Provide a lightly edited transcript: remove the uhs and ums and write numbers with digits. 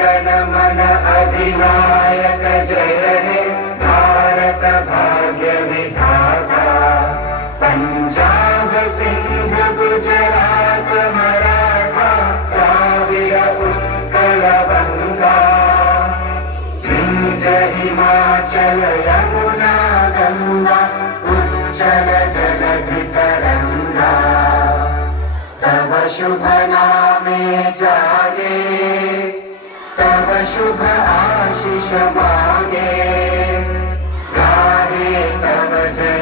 गण अधिनायक जय हे भारत भाग्य विधाता। पंजाब सिंध गुजरात मराठा द्राविड़ उत्कल बंगा, विंध्य हिमाचल यमुना गंगा उच्चल जलधि तरंगा। तव शुभ नामे जागे, तव शुभ आशीष मांगे, गाहे तव जय